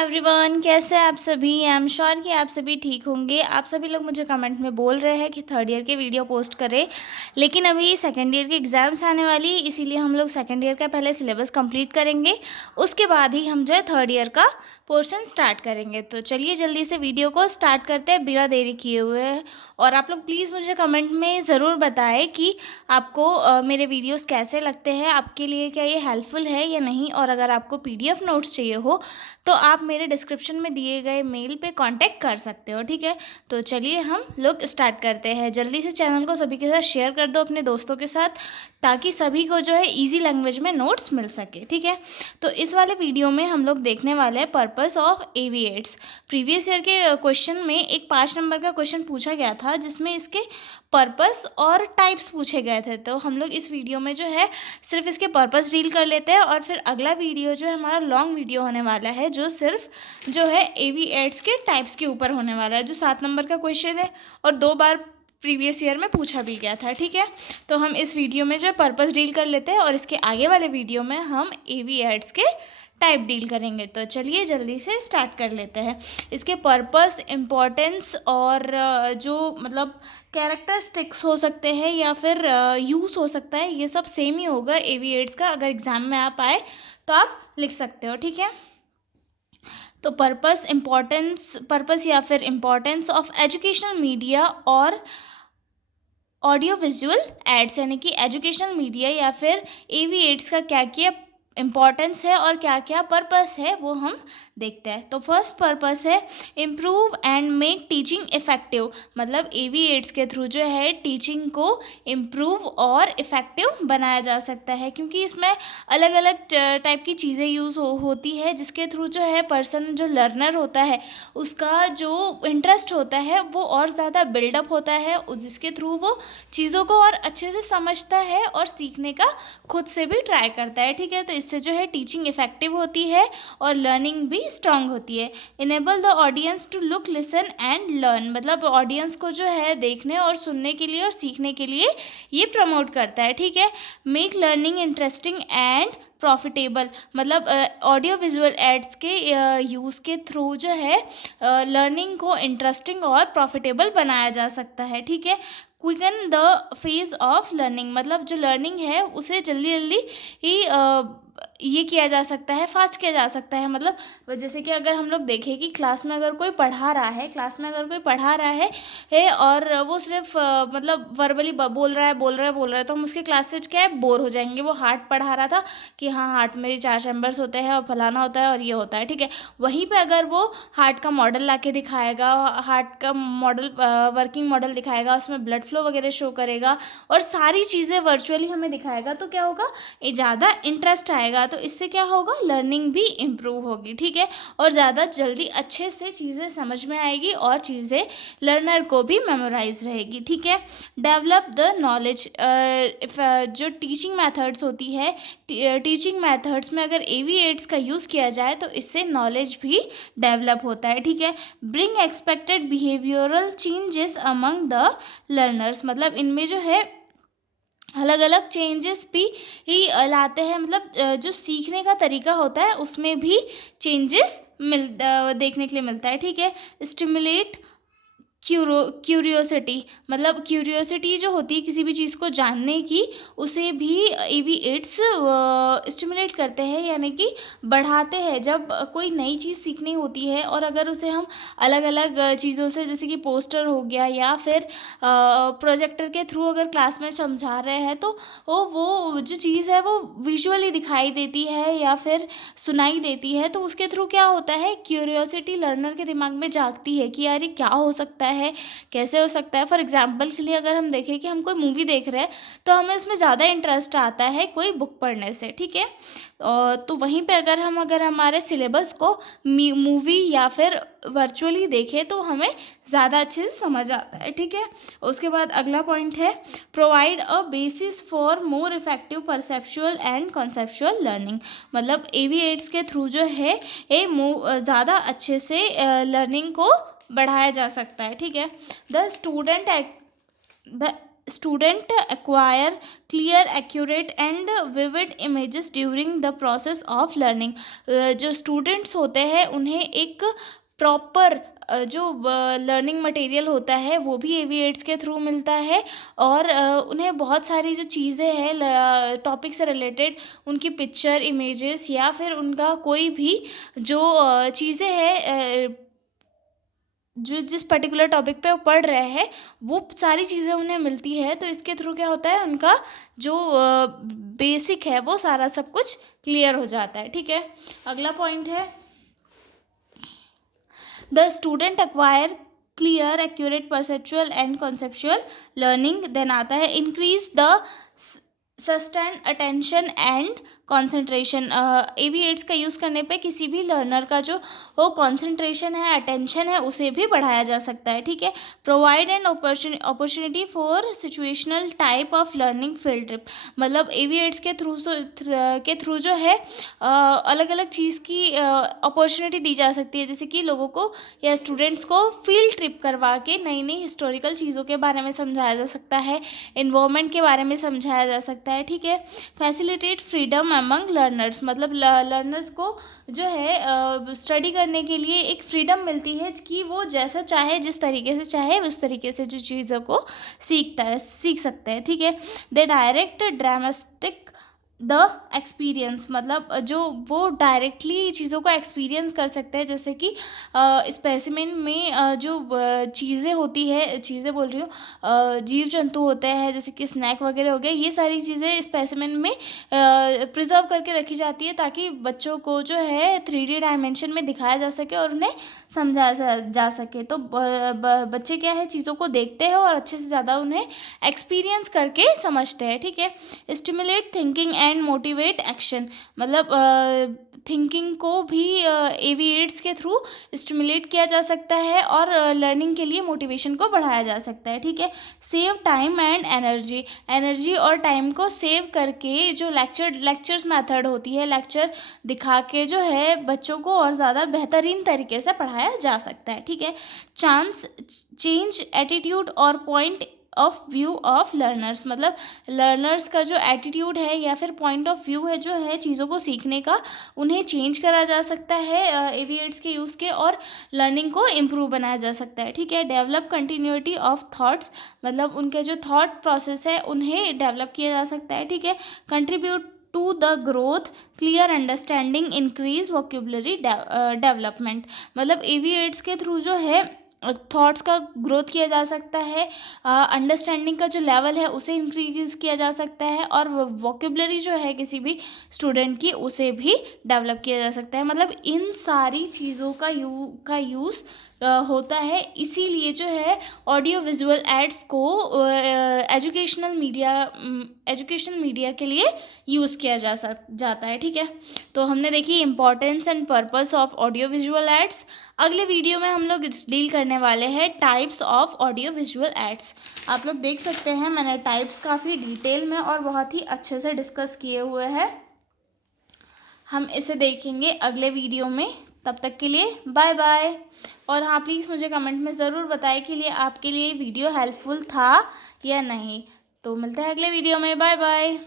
Everyone, कैसे हैं आप सभी। आई एम श्योर कि आप सभी ठीक होंगे। आप सभी लोग मुझे कमेंट में बोल रहे हैं कि थर्ड ईयर के वीडियो पोस्ट करें, लेकिन अभी सेकेंड ईयर की एग्ज़ाम्स आने वाली, इसीलिए हम लोग सेकेंड ईयर का पहले सिलेबस कंप्लीट करेंगे, उसके बाद ही हम जो है थर्ड ईयर का पोर्शन स्टार्ट करेंगे। तो चलिए जल्दी से वीडियो को स्टार्ट करते हैं बिना देरी किए हुए। और आप लोग प्लीज़ मुझे कमेंट में ज़रूर बताएं कि आपको मेरे वीडियोस कैसे लगते हैं, आपके लिए क्या ये हेल्पफुल है या नहीं। और अगर आपको पीडीएफ नोट्स चाहिए हो तो आप मेरे डिस्क्रिप्शन में दिए गए मेल पे कांटेक्ट कर सकते हो, ठीक है। तो चलिए हम लोग स्टार्ट करते हैं। जल्दी से चैनल को सभी के साथ शेयर कर दो अपने दोस्तों के साथ, ताकि सभी को जो है इजी लैंग्वेज में नोट्स मिल सके, ठीक है। तो इस वाले वीडियो में हम लोग देखने वाले हैं पर्पस ऑफ एविएट्स। प्रीवियस ईयर के क्वेश्चन में एक 5 नंबर का क्वेश्चन पूछा गया था, जिसमें इसके पर्पस और टाइप्स पूछे गए थे। तो हम लोग इस वीडियो में जो है सिर्फ इसके पर्पस डील कर लेते हैं, और फिर अगला वीडियो जो है हमारा लॉन्ग वीडियो होने वाला है, जो सिर्फ जो है एविएट्स के टाइप्स के ऊपर होने वाला है, जो 7 नंबर का क्वेश्चन है और 2 बार प्रीवियस ईयर में पूछा भी गया था, ठीक है। तो हम इस वीडियो में जो पर्पस डील कर लेते हैं, और इसके आगे वाले वीडियो में हम एविएट्स के टाइप डील करेंगे। तो चलिए जल्दी से स्टार्ट कर लेते हैं। इसके पर्पस, इम्पोर्टेंस और जो मतलब कैरेक्टरिस्टिक्स हो सकते हैं या फिर यूज़ हो सकता है, ये सब सेम ही होगा एविएट्स का। अगर एग्ज़ाम में आप आए तो आप लिख सकते हो, ठीक है। तो पर्पस या फिर इम्पोर्टेंस ऑफ एजुकेशनल मीडिया और ऑडियो विजुअल एड्स, यानी कि एजुकेशनल मीडिया या फिर एविएट्स का क्या क्या इम्पॉर्टेंस है और क्या क्या पर्पस है, वो हम देखते हैं। तो फर्स्ट पर्पस है improve and make teaching effective. मतलब एविएट्स के थ्रू जो है टीचिंग को इम्प्रूव और इफ़ेक्टिव बनाया जा सकता है, क्योंकि इसमें अलग अलग टाइप की चीज़ें यूज़ होती है, जिसके थ्रू जो है पर्सन, जो लर्नर होता है, उसका जो इंटरेस्ट होता है वो और ज़्यादा बिल्डअप होता है, जिसके थ्रू वो चीज़ों को और अच्छे से समझता है और सीखने का खुद से भी ट्राई करता है, ठीक है। तो इससे जो है टीचिंग इफ़ेक्टिव होती है और लर्निंग भी स्ट्रांग होती है। Enable the audience to look, listen and learn. मतलब ऑडियंस को जो है देखने और सुनने के लिए और सीखने के लिए ये प्रमोट करता है, ठीक है। Make learning interesting and profitable. मतलब ऑडियो विजुअल एड्स के यूज़ के थ्रू जो है लर्निंग को इंटरेस्टिंग और प्रॉफिटेबल बनाया जा सकता है, ठीक है। Quicken the phase of learning. मतलब जो लर्निंग है उसे जल्दी जल्दी ही ये किया जा सकता है, फास्ट किया जा सकता है। मतलब जैसे कि अगर हम लोग देखें कि क्लास में अगर कोई पढ़ा रहा है और वो सिर्फ मतलब वर्बली बोल रहा है, तो हम उसके क्लास से क्या है, बोर हो जाएंगे। वो हार्ट पढ़ा रहा था कि हाँ, हार्ट में 4 चैम्बर्स होते हैं और फलाना होता है और ये होता है, ठीक है। वहीं पे अगर वो हार्ट का मॉडल ला के दिखाएगा, हार्ट का मॉडल, वर्किंग मॉडल दिखाएगा, उसमें ब्लड फ्लो वगैरह शो करेगा और सारी चीज़ें वर्चुअली हमें दिखाएगा, तो क्या होगा, ये ज़्यादा इंटरेस्ट आएगा। तो इससे क्या होगा, लर्निंग भी इम्प्रूव होगी, ठीक है। और ज़्यादा जल्दी अच्छे से चीज़ें समझ में आएगी और चीज़ें लर्नर को भी मेमोराइज रहेगी, ठीक है। Develop the knowledge. जो टीचिंग मेथड्स होती है, टीचिंग मेथड्स में अगर एविएट्स का यूज़ किया जाए तो इससे नॉलेज भी डेवलप होता है, ठीक है। Bring expected behavioural changes among the learners. मतलब इनमें जो है अलग अलग चेंजेस भी ही लाते हैं। मतलब जो सीखने का तरीका होता है उसमें भी चेंजेस देखने के लिए मिलता है, ठीक है। Stimulate curiosity. मतलब क्यूरियोसिटी जो होती है किसी भी चीज़ को जानने की, उसे भी एविएट्स स्टिमुलेट करते हैं, यानी कि बढ़ाते हैं। जब कोई नई चीज़ सीखनी होती है और अगर उसे हम अलग अलग चीज़ों से, जैसे कि पोस्टर हो गया या फिर प्रोजेक्टर के थ्रू अगर क्लास में समझा रहे हैं, तो वो जो चीज़ है वो विजुअली दिखाई देती है या फिर सुनाई देती है, तो उसके थ्रू क्या होता है, क्यूरियोसिटी लर्नर के दिमाग में जागती है कि यार ये क्या हो सकता है, कैसे हो सकता है। फॉर एग्जांपल के लिए अगर हम देखें कि हम कोई मूवी देख रहे हैं, तो हमें उसमें ज़्यादा इंटरेस्ट आता है कोई बुक पढ़ने से, ठीक है। तो वहीं पे अगर हमारे सिलेबस को मूवी या फिर वर्चुअली देखें तो हमें ज़्यादा अच्छे से समझ आता है, ठीक है। उसके बाद अगला पॉइंट है provide a basis for more effective perceptual and conceptual learning. मतलब एविएट्स के थ्रू जो है ये ज़्यादा अच्छे से लर्निंग को बढ़ाया जा सकता है, ठीक है। The student acquire clear, accurate and vivid images during the process of learning. जो स्टूडेंट्स होते हैं उन्हें एक प्रॉपर जो लर्निंग मटेरियल होता है वो भी एवी8 के थ्रू मिलता है, और उन्हें बहुत सारी जो चीज़ें हैं टॉपिक से रिलेटेड, उनकी पिक्चर, इमेजेस या फिर उनका कोई भी जो चीज़ें हैं जो जिस पर्टिकुलर टॉपिक पे वो पढ़ रहे हैं वो सारी चीज़ें उन्हें मिलती है। तो इसके थ्रू क्या होता है, उनका जो बेसिक है वो सारा सब कुछ क्लियर हो जाता है। ठीक है, अगला पॉइंट है the student acquire clear, accurate, perceptual and conceptual learning. Then आता है increase the sustain attention and concentration. एवी8 का यूज़ करने पे किसी भी लर्नर का जो वो कॉन्सेंट्रेशन है, अटेंशन है, उसे भी बढ़ाया जा सकता है। ठीक है, provide an opportunity for situational type of learning field trip. मतलब एवी8 के थ्रू जो है अलग अलग चीज़ की अपॉर्चुनिटी दी जा सकती है, जैसे कि लोगों को या स्टूडेंट्स को फील्ड ट्रिप करवा के नई नई हिस्टोरिकल चीज़ों के बारे में समझाया जा सकता है, इन्वायरमेंट के बारे में समझाया जा सकता है। ठीक है, फैसिलिटेट फ्रीडम अमंग लर्नर्स। मतलब लर्नर्स को जो है स्टडी करने के लिए एक फ्रीडम मिलती है कि वो जैसा चाहे, जिस तरीके से चाहे उस तरीके से जो चीज़ों को सीख सकता है। ठीक है, दे डायरेक्ट ड्रामेटिक द एक्सपीरियंस। मतलब जो वो डायरेक्टली चीज़ों को एक्सपीरियंस कर सकते हैं, जैसे कि स्पेसिमेन में जो चीज़ें होती है, चीज़ें बोल रही हूँ, जीव जंतु होते हैं जैसे कि स्नैक वगैरह हो गए, ये सारी चीज़ें स्पेसिमेन में प्रिजर्व करके रखी जाती है ताकि बच्चों को जो है 3D डायमेंशन में दिखाया जा सके और उन्हें समझाया जा सके। तो बच्चे क्या है, चीज़ों को देखते हैं और अच्छे से ज़्यादा उन्हें एक्सपीरियंस करके समझते हैं। ठीक है, stimulate thinking and motivate action. मतलब थिंकिंग को भी एवी8 के थ्रू स्टिमुलेट किया जा सकता है और लर्निंग के लिए मोटिवेशन को बढ़ाया जा सकता है। ठीक है, सेव टाइम एंड एनर्जी और टाइम को सेव करके जो लेक्चर्स मेथड होती है, लेक्चर दिखा के जो है बच्चों को और ज़्यादा बेहतरीन तरीके से पढ़ाया जा सकता है। ठीक है, चांस चेंज एटीट्यूड और point of view of learners. मतलब लर्नर्स का जो एटीट्यूड है या फिर पॉइंट ऑफ व्यू है जो है चीज़ों को सीखने का, उन्हें चेंज करा जा सकता है एवी8 के यूज़ के, और लर्निंग को इम्प्रूव बनाया जा सकता है। ठीक है, डेवलप कंटिन्यूटी ऑफ थॉट्स। मतलब उनके जो थॉट प्रोसेस है उन्हें डेवलप किया जा सकता है। ठीक है, contribute to the growth, clear understanding, increase vocabulary development. मतलब एवी8 के थ्रू जो है थॉट्स का ग्रोथ किया जा सकता है, अंडरस्टैंडिंग का जो लेवल है उसे इंक्रीज किया जा सकता है, और वोकेबुलरी जो है किसी भी स्टूडेंट की उसे भी डेवलप किया जा सकता है। मतलब इन सारी चीज़ों का यूज़ होता है, इसीलिए जो है ऑडियो विजुअल एड्स को एजुकेशनल मीडिया के लिए यूज़ किया जाता है। ठीक है, तो हमने देखी importance and purpose of audio visual aids. अगले वीडियो में हम लोग डील करने वाले हैं types of audio visual aids. आप लोग देख सकते हैं मैंने टाइप्स काफ़ी डिटेल में और बहुत ही अच्छे से डिस्कस किए हुए हैं। हम इसे देखेंगे अगले वीडियो में, तब तक के लिए बाय बाय। और हाँ, प्लीज़ मुझे कमेंट में ज़रूर बताएं कि आपके लिए वीडियो हेल्पफुल था या नहीं। तो मिलते हैं अगले वीडियो में, बाय बाय।